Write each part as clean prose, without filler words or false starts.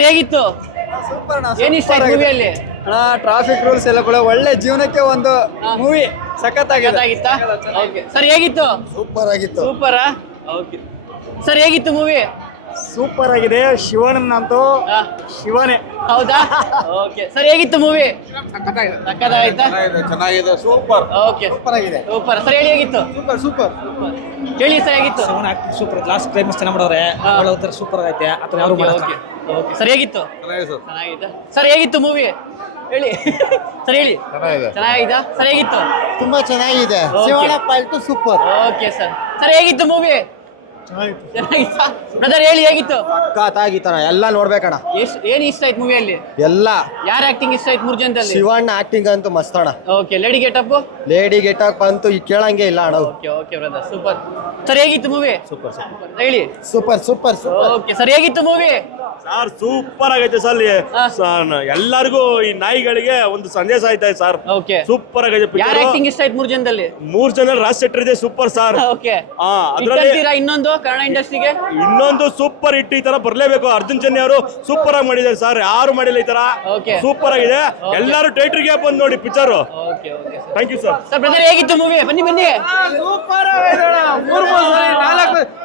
Sir ಹೇಗಿತ್ತು? Super ಏನ್ ಇಷ್ಟ ಆಯ್ತು ಮೂವಿಯಲ್ಲಿ? ಟ್ರಾಫಿಕ್ ರೂಲ್ಸ್ ಎಲ್ಲ ಕೂಡ ಒಳ್ಳೆ ಜೀವನಕ್ಕೆ ಒಂದು ಮೂವಿ ಸಖತ್ತಾಗಿದೆ. ಆಗಿತ್ತಾ? ಓಕೆ ಸರ್ ಹೇಗಿತ್ತು? ಸೂಪರ್ ಆಗಿತ್ತು. ಸೂಪರಾ? ಓಕೆ ಸರ್ ಹೇಗಿತ್ತು ಮೂವಿ? ಸೂಪರ್ ಆಗಿದೆ. ಶಿವಣ್ಣನಂತೂ ಶಿವನೇ. ಹೌದಾ? ಓಕೆ ಸರ್ ಹೇಗಿತ್ತು ಮೂವಿ? ಸಕ್ಕತ್ತಾಯ್ತಾ? ಚೆನ್ನಾಗಿದೆ. ಸೂಪರ್. ಓಕೆ ಸೂಪರ್ ಆಗಿದೆ. ಸೂಪರ್ ಸರ್ ಹೇಳಿ ಹೇಗಿತ್ತು? ಸೂಪರ್ ಹೇಳಿ ಸರ್ ಹೇಗಿತ್ತು? ಸೂಪರ್. ಲಾಸ್ಟ್ ಕ್ಲೈಮ್ಯಾಕ್ಸ್ ಚೆನ್ನಾಗಿ ಮಾಡೋರೆ. ಒಳ್ಳೆ ಸೂಪರ್ ಆಗೈತೆ. ಆತರ ಯಾರು ಓಕೆ ಓಕೆ ಸರ್ ಹೇಗಿತ್ತು? ಚೆನ್ನಾಗಿದೆ ಸರ್ ಹೇಗಿತ್ತು ಮೂವಿ? ಹೇಳಿ ಸರ್ ಹೇಳಿ. ಚೆನ್ನಾಗಿದಾ ಸರ್ ಹೇಗಿತ್ತು? ತುಂಬಾ ಚೆನ್ನಾಗಿದೆ. ಶಿವಣ್ಣ ಪಾಲ್ಟು ಸೂಪರ್. ಓಕೆ ಸರ್ ಸರ್ ಹೇಗಿತ್ತು ಮೂವಿ? ಚೆನ್ನಾಗಿತ್ತಾ ಬ್ರದರ್? ಹೇಳಿ ಹೇಗಿತ್ತು? ಆಗಿತ್ತಣ ಎಲ್ಲ ನೋಡ್ಬೇಕಣ. ಏನ್ ಇಷ್ಟ ಆಯ್ತು ಮೂವಿಯಲ್ಲಿ? ಎಲ್ಲ ಯಾರ ಆಕ್ಟಿಂಗ್ ಇಷ್ಟ ಆಯ್ತು 3 ಜನದಲ್ಲಿ? ಶಿವಣ್ಣ ಆಕ್ಟಿಂಗ್ ಅಂತೂ ಮಸ್ತ್ ಅಣ್ಣ. Okay lady getup? Lady getup ಅಂತೂ ಈ ಕೇಳಂಗೆ ಇಲ್ಲ ಅಣ್ಣ. Okay okay brother super. Sir ಹೇಗಿತ್ತು ಮೂವಿ? ಸೂಪರ್ ಹೇಳಿ. ಸೂಪರ್ ಓಕೆ ಸರ್ ಹೇಗಿತ್ತು ಮೂವಿ? ಸರ್ ಸೂಪರ್ ಆಗೈತೆ ಸರ್. ಎಲ್ಲರಿಗೂ ಈ ನಾಯಿಗಳಿಗೆ ಒಂದು ಸಂದೇಶ ಆಯ್ತಾ ಸರ್. ಓಕೆ ಸೂಪರ್ ಆಗೈತೆ ಯಾರ ಪಿಕ್ಚರ್. ಆಕ್ಟಿಂಗ್ ಇಷ್ಟ ಆಯ್ತು 3 ಜನದಲ್ಲಿ? 3 ಜನ ರಾಜ್ ಶೆಟ್ಟರ್ ಇದೆ ಸೂಪರ್ ಸರ್. ಓಕೆ ಅದ್ರಲ್ಲಿ ಇನ್ನೊಂದು ಕನ್ನಡ ಇಂಡಸ್ಟ್ರಿಗೆ ಇನ್ನೊಂದು ಸೂಪರ್ ಹಿಟ್ ಈ ತರ ಬರ್ಲೇಬೇಕು. ಅರ್ಜುನ್ ಜನ್ಯ ಅವರು ಸೂಪರ್ ಆಗಿ ಮಾಡಿದ್ದಾರೆ ಸರ್. ಯಾರು ಮಾಡಿಲ್ಲ ಈ ತರ. Okay. ಸೂಪರ್ ಆಗಿದೆ. ಎಲ್ಲರೂ ಥಿಯೇಟರ್ಗೆ ಬಂದು ನೋಡಿ picture. Okay okay thank you sir. Sir brother ಹೇಗಿತ್ತು ಮೂವಿ? ಬನ್ನಿ ಸೂಪರ್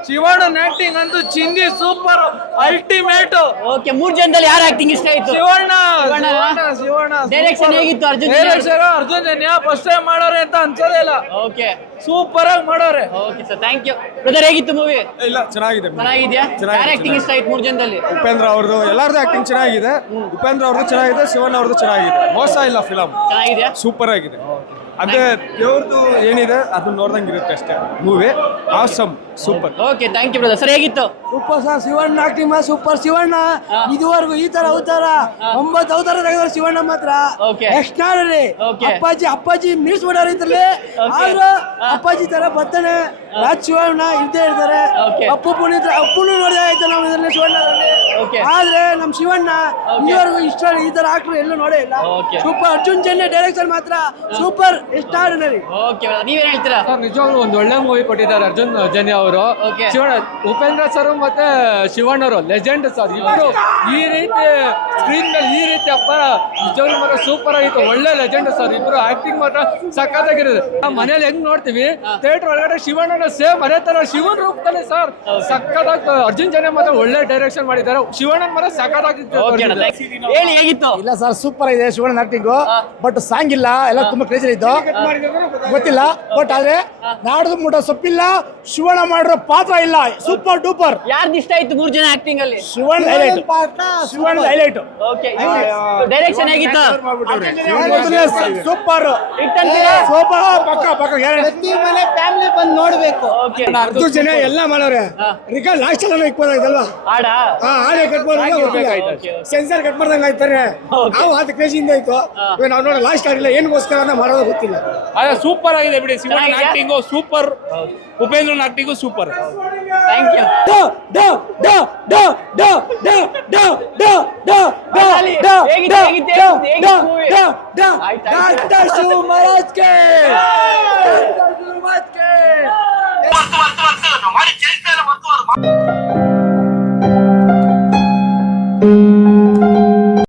ಶಿವಣ್ಣನ ಆಕ್ಟಿಂಗ್ ಅಂತೂ ಚಿಂದಿ ಸೂಪರ್ ಅಲ್ಟಿಮೇಟ್. ಓಕೆ 3 ಜನದಲ್ಲಿ ಯಾರ ಆಕ್ಟಿಂಗ್ ಇಷ್ಟ ಆಯ್ತು? ಶಿವಣ್ಣ ಡೈರೆಕ್ಷನ್ ಹೇಗಿತ್ತು? ಅರ್ಜುನ್ ಜನ್ಯ ಫಸ್ಟ್ ಟೈಮ್ ಮಾಡೋರೆ ಅಂತ ಅನ್ಸೋದೇ ಇಲ್ಲ. ಓಕೆ ಸೂಪರ್ ಆಗಿ ಮಾಡೋರೆ. Okay sir thank you. Brother ಹೇಗಿತ್ತು ಮೂವಿ? ಇಲ್ಲ ಚೆನ್ನಾಗಿದೆ. ಚೆನ್ನಾಗಿದ್ಯಾ? ಯಾರ ಆಕ್ಟಿಂಗ್ ಇಷ್ಟ ಆಯ್ತು 3 ಜನದಲ್ಲಿ? ಉಪೇಂದ್ರ ಅವ್ರದ್ದು ಎಲ್ಲರದ್ದು ಆಕ್ಟಿಂಗ್ ಚೆನ್ನಾಗಿದೆ. ಉಪೇಂದ್ರ ಅವ್ರದ್ದು ಚೆನ್ನಾಗಿದೆ. ಶಿವಣ್ಣ ಅವ್ರದ್ದು ಚೆನ್ನಾಗಿದೆ. ಮೋಸ ಇಲ್ಲ ಫಿಲಮ್. ಚೆನ್ನಾಗಿದ್ಯಾ? ಸೂಪರ್ ಆಗಿದೆ. ಅದೇ ದೇವ್ರದ್ದು ಏನಿದೆ ಅದನ್ನ ನೋಡ್ದಂಗೆ ಇರುತ್ತೆ ಅಷ್ಟೇ movie. Awesome super. Okay thank you brother. Sir ಹೇಗಿತ್ತು? Super sir. Shivanna acting super. Shivanna ಇದುವರೆಗೂ ಈ ತರ ಅವತಾರ 9 ಅವತಾರ ತೆಗೆದ್ರು ಶಿವಣ್ಣ ಮಾತ್ರ. Okay. ಎಕ್ಸ್ಟ್ರಾರ್ಡಿನರಿ. Okay. ಅಪ್ಪಾಜಿ ಮೀಸ್ ಮಾಡೋರು ಇದ್ರಲ್ಲಿ. ಆದ್ರೂ ಅಪ್ಪಾಜಿ ತರ ಬರ್ತಾನೆ. ರಾಜ್ ಶಿವಣ್ಣ ಇದ್ದೇ ಇರ್ತಾರೆ. Okay. ಅಪ್ಪುನು ನೋಡಿದ ಆಯ್ತು ನಾವು ಇದರಲ್ಲಿ ಶಿವಣ್ಣರಲ್ಲಿ. Okay. ಆದ್ರೆ ನಮ್ ಶಿವಣ್ಣ ಇದುವರೆಗೂ ಈ ತರ ಆಕ್ಟರ್ ಎಲ್ಲೂ ನೋಡೇ ಇಲ್ಲ. Okay. Super. Arjun Janya direction ಮಾತ್ರ ಸೂಪರ್ ಎಕ್ಸ್ಟ್ರಾರ್ಡಿನರಿ. ಓಕೆ ನೀವೇನ್ ಹೇಳ್ತೀರಾ? ಸರ್ ನಿಜವಾಗ್ಲೂ ಒಂದು ಒಳ್ಳೆ ಮೂವಿ ಕೊಟ್ಟಿದ್ದಾರೆ ಅರ್ಜುನ್ ಜನ್ಯ ಅವರು. Okay. ಶಿವಣ್ಣ ಉಪೇಂದ್ರ ಸರ್ ಮತ್ತೆ ಶಿವಣ್ಣ ಅವರು ಲೆಜೆಂಡ್ ಸರ್. ಇವರು ಈ ರೀತಿ ಸ್ಕ್ರೀನ್ ಮೇಲೆ ಈ ರೀತಿ ಅಪ್ಪ ನಿಜವಾಗ್ಲೂ ಮಾತ್ರ ಸೂಪರ್ ಆಗಿತ್ತು. ಒಳ್ಳೆ ಲೆಜೆಂಡ್ ಸರ್. ಇಬ್ರು ಆಕ್ಟಿಂಗ್ ಮಾತ್ರ ಸಖತ್ತಾಗಿರುತ್ತೆ. ನಾವು ಮನೇಲಿ ಹೆಂಗ್ ನೋಡ್ತೀವಿ ಥಿಯೇಟರ್ ಒಳಗಡೆ ಶಿವಣ್ಣನ ಸೇಮ್ ಅದೇ ತರ ಶಿವನ್ ರೂಪದಲ್ಲಿ ಸರ್ ಸಖತ್ತಾಗಿ. ಅರ್ಜುನ್ ಜನ್ಯ ಮಾತ್ರ ಒಳ್ಳೆ ಡೈರೆಕ್ಷನ್ ಮಾಡಿದ್ದಾರೆ. ಶಿವಣ್ಣನ ಮಾತ್ರ ಸಖತ್ತಾಗಿತ್ತು. ಹೇಳಿ ಹೇಗಿತ್ತು? ಇಲ್ಲ ಸರ್ ಸೂಪರ್ ಇದೆ ಶಿವಣ್ಣ ಆಕ್ಟಿಂಗ್. ಬಟ್ ಸಾಂಗ್ ಇಲ್ಲ. ಎಲ್ಲ ತುಂಬಾ ಕ್ರೇಜ್ ಇದ್ದು ಗೊತ್ತಿಲ್ಲ. ಬಟ್ ಆದ್ರೆ ನಾಡ್ದು ಮುಟ ಸೊಪ್ಪಿಲ್ಲ. ಶಿವಣ್ಣ ಮಾಡಿರೋ ಪಾತ್ರ ಇಲ್ಲ. Super duper. ಯಾರ್ದು ಇಷ್ಟ ಆಯ್ತು 3 ಜನ ಆಕ್ಟಿಂಗ್ ಅಲ್ಲಿ? Shivanna highlight. Shivanna highlight. Okay direction ಹೇಗಿತ್ತು? ಸೂಪರ್. ಸೂಪರ್ ಪಕ್ಕ ಪ್ರತಿ ಮನೆ ಫ್ಯಾಮಿಲಿ ಬಂದು ನೋಡ್ಬೇಕು. ಓಕೆ 10 ಜನ ಎಲ್ಲ ಮಾಡೋರೆ. ರಿಕಾರ್ಡ್ ಲಾಸ್ಟ್ ಎಲ್ಲ ಇಕ್ಬೋದಾಯ್ತಲ್ವಾ? ಆಡಾ? ಆನೆ ಕಟ್ ಮಾಡಿದ್ರೆ ಸೆನ್ಸರ್ ಕಟ್ ಮಾಡ್ದಂಗೆ ಆಯ್ತಾರೆ. ನಾವು ಅದು ಕ್ರೇಜಿಂದ ಆಯ್ತು. ನಾವು ನೋಡ ಲಾಸ್ಟ್ ಆಗಿಲ್ಲ ಏನಗೋಸ್ಕರ ಮಾಡೋದು ಗೊತ್ತಿಲ್ಲ. ಅದೇ ಸೂಪರ್ ಆಗಿದೆ ಬಿಡಿ. Shivanna acting super. ಉಪೇಂದ್ರನ acting super. Thank you. Doctor Shiva Maharaj ಕೆ ಮಾಡಿ